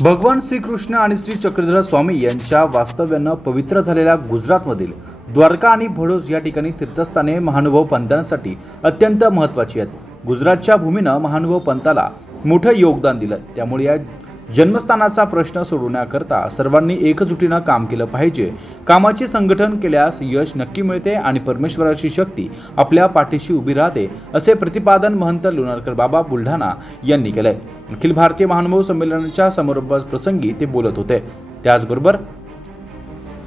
भगवान श्रीकृष्ण आणि श्री चक्रधर स्वामी यांच्या वास्तव्यानं पवित्र झालेल्या गुजरातमधील द्वारका आणि भडोस या ठिकाणी तीर्थस्थाने महानुभव पंथांसाठी अत्यंत महत्त्वाची आहेत. गुजरातच्या भूमीनं महानुभव पंथाला मोठं योगदान दिलं. त्यामुळे या जन्मस्थानाचा प्रश्न सोडवण्याकरता सर्वांनी एकजुटीनं काम केलं पाहिजे. कामाचे संघटन केल्यास यश नक्की मिळते आणि परमेश्वराची शक्ती आपल्या पाठीशी उभी राहते असे प्रतिपादन महंत लोणारकर बाबा बुलढाणा यांनी केलंय. अखिल भारतीय महानुभाव संमेलनाच्या समारोप प्रसंगी ते बोलत होते. त्याचबरोबर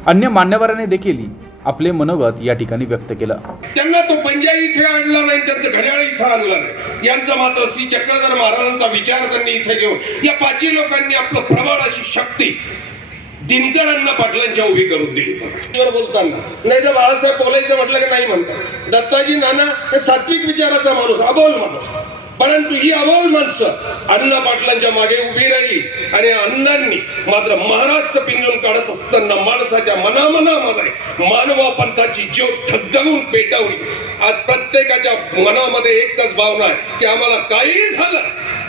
अन्य मान्यवरांनी देखील आपले मनोगत या ठिकाणी व्यक्त केलं. त्यांना तो पंजाई इथे आणला नाही त्यांचं घड्याळ इथं आणलं नाही. यांचा मात्र श्री चक्रधर महाराजांचा विचार त्यांनी इथे घेऊन या पाचही लोकांनी आपलं प्रबळ अशी शक्ती दिनकरांना पाटलांच्या उभी करून दिली. बोलताना. नाही तर बाळासाहेब बोलायचं म्हटलं की नाही म्हणतात. दत्ताजी नाना हे सात्विक विचाराचा माणूस अबोल माणूस. परंतु ही अबोल माणसं अण्णा पाटलांच्या मागे उभी राहिली आणि अण्णांनी मात्र महाराष्ट्र पिंजून काढत असताना माणसाच्या मनामनामध्ये मानवा पंथाची ज्योत थगवून पेटवली. आज प्रत्येकाच्या मनामध्ये एकच भावना आहे की आम्हाला काही झालं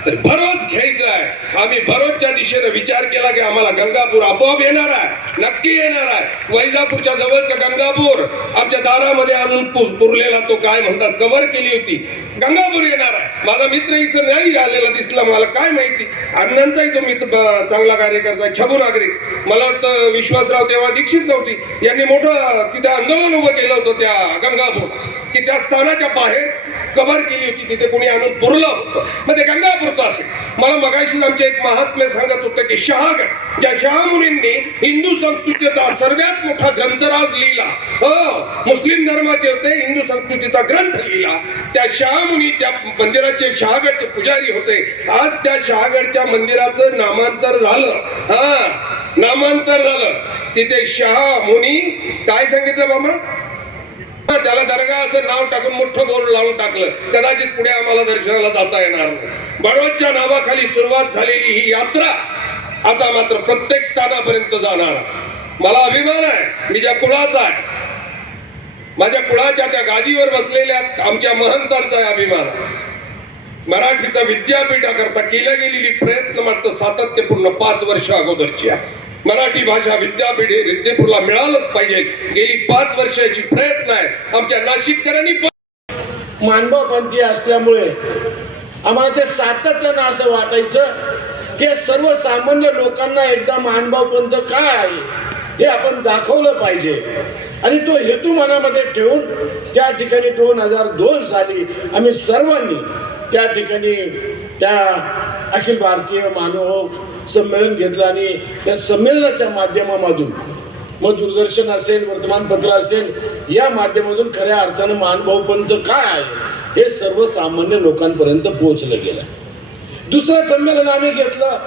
तर भरोस घ्यायचा आहे आम्ही भरोसच्या दिशेने विचार केला की आम्हाला गंगापूर आपोआप येणार आहे. नक्की येणार आहे. वैजापूरच्या जवळचं गंगापूर आमच्या दारामध्ये आणून पुरलेला तो काय म्हणतात कव्हर केली होती. गंगापूर येणार आहे. माझा मित्र इथं नाही आलेला दिसला मला काय माहिती? अण्णांचाही तो मित्र चांगला कार्यकर्ता छबू नागरिक. मला वाटतं विश्वासराव तेव्हा दीक्षित नव्हती. यांनी मोठं तिथे आंदोलन उभं केलं होतं त्या गंगापूर. की त्या स्थानाच्या बाहेर कव्हर केली होती. तिथे कोणी आणून पुरलं होतं. मग ते महत्वाचं असेल. मला मगाशीच आमचे एक महात्म्य सांगत होते की शहागड ज्या शहामुनींनी हिंदू संस्कृतीचा सर्वात मोठा ग्रंथराज लिहिला हो मुस्लिम धर्माचे होते हिंदू संस्कृतीचा ग्रंथ लिहिला त्या शहामुनी त्या मंदिराचे शहागडचे पुजारी होते. आज त्या शहागडच्या मंदिराचं नामांतर झालं. हा नामांतर झालं. तिथे शहा मुनी काय सांगितलं बाबा दर्गा असं नाव टाकून मोठं बोर्ड लावून टाकलं. कदाचित पुढे आम्हाला दर्शनाला जाता येणार नाही. बडोदच्या नावाखाली सुरुवात झालेली ही यात्रा आता मात्र प्रत्येक स्थानापर्यंत जाणार. मला अभिमान आहे. मी ज्या कुळाचा आहे. माझ्या कुळाच्या त्या गादीवर बसलेल्या आमच्या महंतांचा अभिमान मराठीचा विद्यापीठाकरता केल्या गेलेली प्रयत्न मात्र सातत्यपूर्ण पाच वर्ष अगोदरची आहे मराठी भाषा विद्यापीठ हे विद्यापूरला मिळालंच पाहिजे. गेली पाच वर्षाची प्रयत्न आहे. आमच्या नाशिककरांनी मानवपंथी असल्यामुळे आम्हाला ते सातत्यानं असं वाटायचं की सर्वसामान्य लोकांना एकदा मानभावपंथ काय आहे हे आपण दाखवलं पाहिजे. आणि तो हेतू मनामध्ये ठेवून त्या ठिकाणी दोन हजार दोन साली आम्ही सर्वांनी त्या ठिकाणी त्या अखिल भारतीय मानव संमेलन घेतलं आणि त्या संमेलनाच्या माध्यमामधून मग दूरदर्शन असेल वर्तमानपत्र असेल या माध्यमातून खऱ्या अर्थानं मानभाऊ काय आहे हे सर्वसामान्य लोकांपर्यंत पोहोचलं गेलं. दुसरं संमेलन आम्ही घेतलं.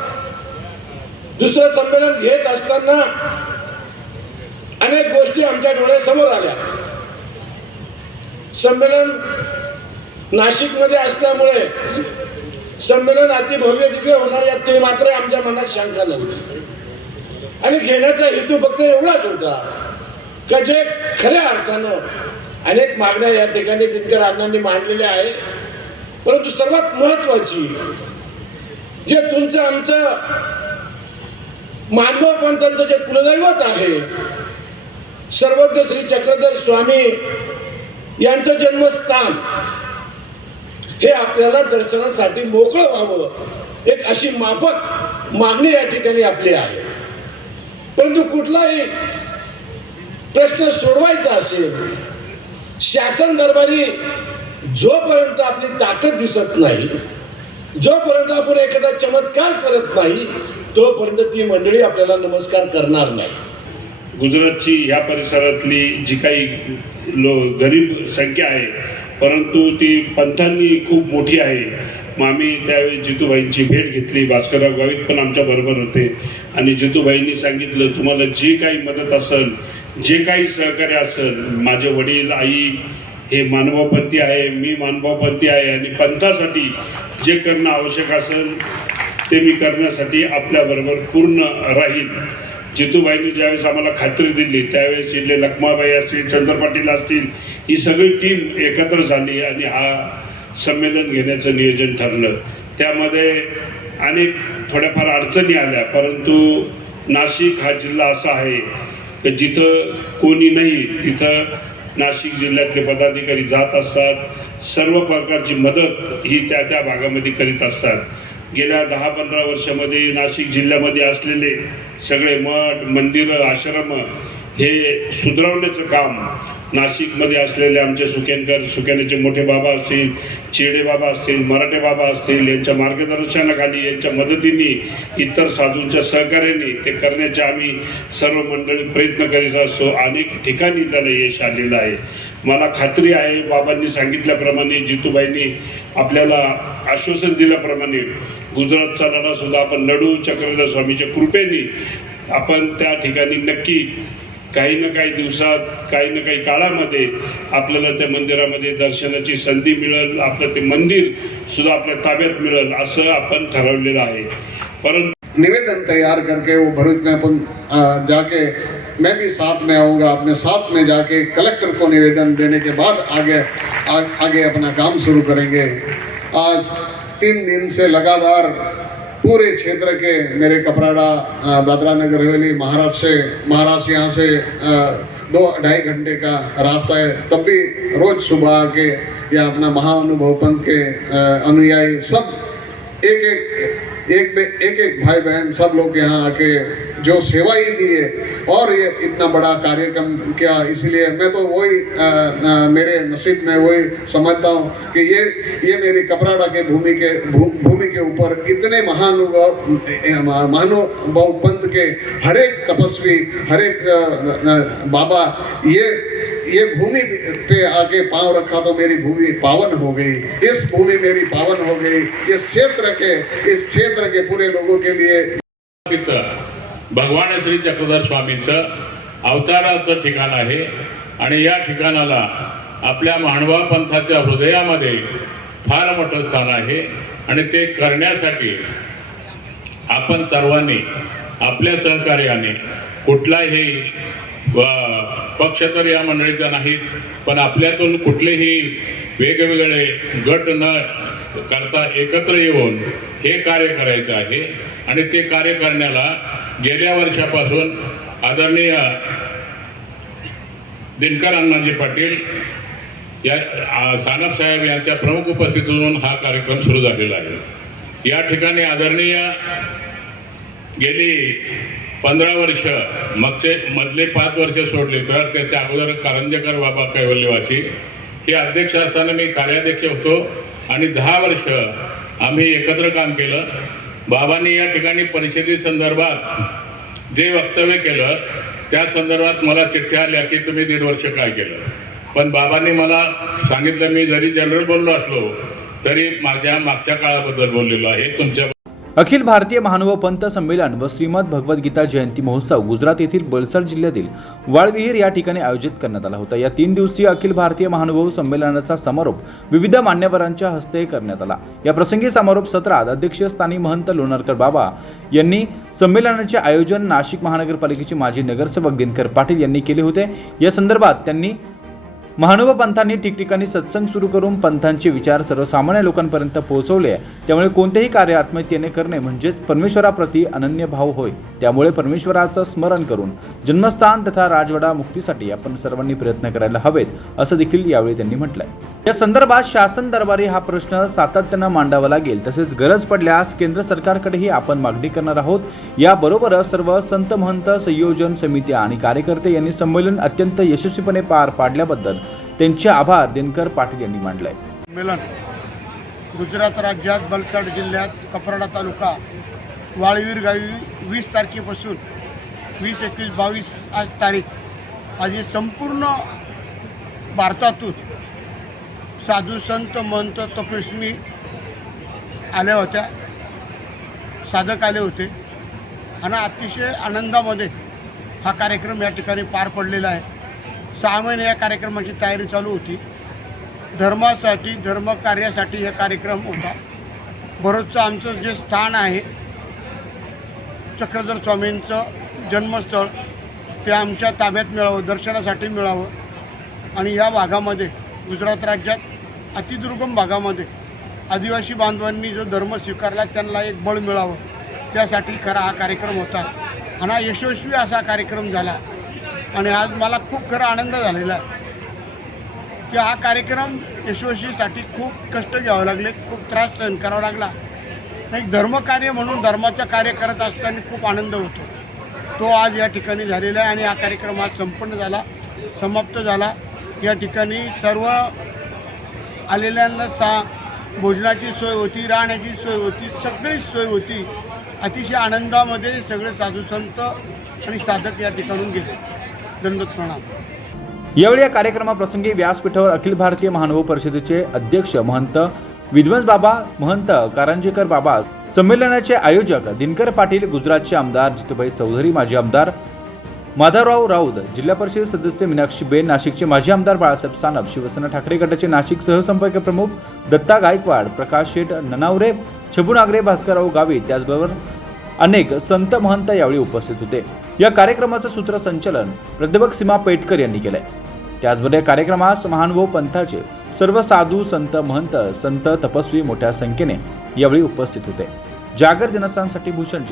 दुसरं संमेलन घेत असताना अनेक गोष्टी आमच्या डोळ्यासमोर आल्या. संमेलन नाशिकमध्ये असल्यामुळे संमेलन अतिभव्य दिव्य होणार यात तरी मात्र आमच्या मनात शंका नव्हती आणि घेण्याचा हेतू फक्त एवढाच होता का जे खऱ्या अर्थानं अनेक मागण्या या ठिकाणी दिनकर अण्णांनी मांडलेल्या आहे परंतु सर्वात महत्वाची जे तुमचं आमचं मानव पंथांचं जे कुलदैवत आहे सर्वज्ञ श्री चक्रधर स्वामी यांचं जन्मस्थान हे आपल्याला दर्शनासाठी मोकळं व्हावं. एक अशी माफक मागणी या ठिकाणी आपली आहे. परंतु कुठलाही प्रश्न सोडवायचा असेल शासन दरबारी जोपर्यंत आपली ताकद दिसत नाही जोपर्यंत आपण एखादा चमत्कार करत नाही तोपर्यंत ती मंडळी आपल्याला नमस्कार करणार नाही. गुजरातची या परिसरातली जी काही लो गरीब संख्या आहे परंतु ती पंथांनी खूप मोठी आहे. मग आम्ही त्यावेळी जितूबाईंची भेट घेतली. भास्करराव गावित पण आमच्या बरोबर होते. आणि जितूबाईंनी सांगितलं तुम्हाला जे काही मदत असेल जे काही सहकार्य असेल माझे वडील आई हे मानवपंथी आहे मी मानवपंथी आहे आणि पंथासाठी जे करणं आवश्यक असेल ते मी करण्यासाठी आपल्याबरोबर पूर्ण राहील जितूबाईंनी ज्यावेळेस आम्हाला खात्री दिली त्यावेळेस इथले लखमाबाई असतील चंद्र पाटील असतील ही सगळी टीम एकत्र झाली आणि हा संमेलन घेण्याचं नियोजन ठरलं. त्यामध्ये अनेक थोड्याफार अडचणी आल्या परंतु नाशिक हा जिल्हा असा आहे की जिथं कोणी नाही तिथं नाशिक जिल्ह्यातले पदाधिकारी जात असतात सर्व प्रकारची मदत ही त्या त्या भागामध्ये करीत असतात. गेल्या दहा पंधरा वर्षामध्ये नाशिक जिल्ह्यामध्ये असलेले सगळे मठ मंदिरं आश्रम हे सुधारवण्याचं काम नाशिकमध्ये असलेले आमचे सुकेनकर सुकेनेचे मोठे बाबा असतील चिडे बाबा असतील मराठे बाबा असतील यांच्या मार्गदर्शनाखाली यांच्या मदतीने इतर साधूंच्या सहकार्याने ते करण्याचे आम्ही सर्व मंडळी प्रयत्न करीत असतो. अनेक ठिकाणी त्याला यश आलेलं आहे. मला खात्री आहे बाबांनी सांगितल्याप्रमाणे जितूबाईंनी आपल्याला आश्वासन दिल्याप्रमाणे गुजरातचा लढासुद्धा आपण लढू चक्रधर स्वामीच्या कृपेने आपण त्या ठिकाणी नक्की काही ना काही दिवसात काही ना काही काळामध्ये आपल्याला त्या मंदिरामध्ये दर्शनाची संधी मिळेल आपलं ते मंदिर सुद्धा आपल्या ताब्यात मिळेल असं आपण ठरवलेलं आहे. परंतु निवेदन तैयार करके वो भरूच में अपन जाके मैं भी साथ में आऊँगा अपने साथ में जाके कलेक्टर को निवेदन देने के बाद आगे आ, आगे अपना काम शुरू करेंगे। आज तीन दिन से लगातार पूरे क्षेत्र के मेरे कपराड़ा दादरा नगर हवेली महाराष्ट्र से महाराष्ट्र यहाँ से अ, दो ढाई घंटे का रास्ता है। तब भी रोज़ सुबह आके या अपना महाअनुभव पंथ के अनुयायी सब एक एक एक बे- एक एक भाई बहन सब लोग यहाँ आके जो सेवा ही दी है और ये इतना बड़ा कार्यक्रम किया इसलिए मैं तो वही मेरे नसीब में वही समझता हूँ कि ये ये मेरी कपराड़ा के भूमि के भूमि के ऊपर इतने महानुभाव महानुभाव पंथ के हर एक तपस्वी हर एक अ, बाबा ये ये भूमि पे आके पाँव रखा तो मेरी भूमि पावन हो गई। इस भूमि मेरी पावन हो गई। इस क्षेत्र के इस क्षेत्र के पूरे लोगों के लिए भगवान श्री चक्रधर स्वामीचं अवताराचं ठिकाण आहे. आणि या ठिकाणाला आपल्या मानवा पंथाच्या हृदयामध्ये फार मोठं स्थान आहे. आणि ते करण्यासाठी आपण सर्वांनी आपल्या सहकार्याने कुठलाही पक्ष तर या मंडळीचा नाहीच पण आपल्यातून कुठलेही वेगवेगळे गट न करता एकत्र येऊन हे कार्य करायचं आहे. आणि ते कार्य करण्याला गेल्या वर्षापासून आदरणीय दिनकर अण्णाजी पाटील या सानप साहेब यांच्या प्रमुख उपस्थितीतून हा कार्यक्रम सुरू झालेला आहे. या ठिकाणी आदरणीय गेली पंधरा वर्ष मागचे मधले पाच वर्ष सोडले. तर त्याच्या अगोदर कारंजेकर बाबा कैवल्यवासी हे अध्यक्ष असताना मी कार्याध्यक्ष होतो. आणि दहा वर्ष आम्ही एकत्र काम केलं. बाबांनी या ठिकाणी परिषदी संदर्भात जे वक्तव्य केलं त्या संदर्भात मला चिठ्ठ्या आल्या की तुम्ही दीड वर्ष काय केलं. पण बाबांनी मला सांगितलं मी जरी जनरल बोललो असलो तरी माझ्या मागच्या काळाबद्दल बोललेलो आहे. तुमच्या अखिल भारतीय महानुभाव पंथ संमेलन व श्रीमद भगवद्गीता जयंती महोत्सव गुजरात येथील बलसाड जिल्ह्यातील वाळविहीर या ठिकाणी आयोजित करण्यात आला होता. या तीन दिवसीय अखिल भारतीय महानुभाव संमेलनाचा समारोप विविध मान्यवरांच्या हस्ते करण्यात आला. या प्रसंगी समारोप सत्रात अध्यक्षस्थानी महंत लोणारकर बाबा यांनी संमेलनाचे आयोजन नाशिक महानगरपालिकेचे माजी नगरसेवक दिनकर पाटील यांनी केले होते. या संदर्भात त्यांनी महानुभाव पंथांनी ठिकठिकाणी सत्संग सुरू करून पंथांचे विचार सर्वसामान्य लोकांपर्यंत पोहोचवले. त्यामुळे कोणतेही कार्य आत्महत्येने करणे म्हणजेच परमेश्वराप्रती अनन्य भाव होय. त्यामुळे परमेश्वराचं स्मरण करून जन्मस्थान तथा राजवाडा मुक्तीसाठी आपण सर्वांनी प्रयत्न करायला हवेत असं देखील यावेळी त्यांनी म्हटलंय. या संदर्भात शासन दरबारी हा प्रश्न सातत्यानं मांडावा लागेल. तसेच गरज पडल्यास केंद्र सरकारकडेही आपण मागणी करणार आहोत. याबरोबरच सर्व संत महंत संयोजन समित्या आणि कार्यकर्ते यांनी संमेलन अत्यंत यशस्वीपणे पार पाडल्याबद्दल त्यांचे आभार दिनकर पाटील यांनी मांडले संमेलन गुजरात राज्यात बलसाड जिल्ह्यात कपराडा तालुका वाळवीर गावी वीस तारखेपासून वीस एकवीस बावीस आज तारीख. आज संपूर्ण भारतातून साधू संत महंत तपस्वी आल्या होत्या. साधक आले होते. आणि अतिशय आनंदामध्ये हा कार्यक्रम या ठिकाणी पार पडलेला आहे. सहा महिने या कार्यक्रमाची तयारी चालू होती. धर्मासाठी धर्मकार्यासाठी हा कार्यक्रम होता. बरोचचं आमचं जे स्थान आहे चक्रधर स्वामींचं जन्मस्थळ ते आमच्या ताब्यात मिळावं दर्शनासाठी मिळावं. आणि या भागामध्ये गुजरात राज्यात अतिदुर्गम भागामध्ये आदिवासी बांधवांनी जो धर्म स्वीकारला त्यांना एक बळ मिळावं. त्यासाठी खरा हा कार्यक्रम होता. आणि हा यशस्वी असा कार्यक्रम झाला. आणि आज मला खूप खरा आनंद झालेला आहे की हा कार्यक्रम यशस्वीसाठी खूप कष्ट घ्यावे लागले खूप त्रास सहन करावा लागला. एक धर्मकार्य म्हणून धर्माचं कार्य करत असताना खूप आनंद होतो. तो आज या ठिकाणी झालेला आहे आणि हा कार्यक्रम आज संपन्न झाला समाप्त झाला. या ठिकाणी सर्व आलेल्यांना सा भोजनाची सोय होती राहण्याची सोय होती सगळीच सोय होती. अतिशय आनंदामध्ये सगळे साधू संत आणि साधक या ठिकाणून गेले. दंडोत प्रणाम. यावेळी या कार्यक्रमाप्रसंगी व्यासपीठावर अखिल भारतीय महानुभाव परिषदेचे अध्यक्ष महंत विद्वंस बाबा महंत कारंजेकर बाबा संमेलनाचे आयोजक दिनकर पाटील गुजरातचे आमदार जितूभाई चौधरी माजी आमदार माधवराव राऊत जिल्हा परिषद सदस्य मीनाक्षी बेन नाशिकचे माजी आमदार बाळासाहेब सानप शिवसेना ठाकरे गटाचे नाशिक सहसंपर्क प्रमुख दत्ता गायकवाड प्रकाश शेठ ननावरे छबुनागरे भास्करराव गावी त्याचबरोबर अनेक संत महंत यावेळी उपस्थित होते. या कार्यक्रमाचं सूत्रसंचालन प्राध्यापक सीमा पेटकर यांनी केलंय. त्याचबरोबर या कार्यक्रमास महानुभव पंथाचे सर्व साधू संत महंत संत तपस्वी मोठ्या संख्येने यावेळी उपस्थित होते. जागर जनस्थानसाठी भूषण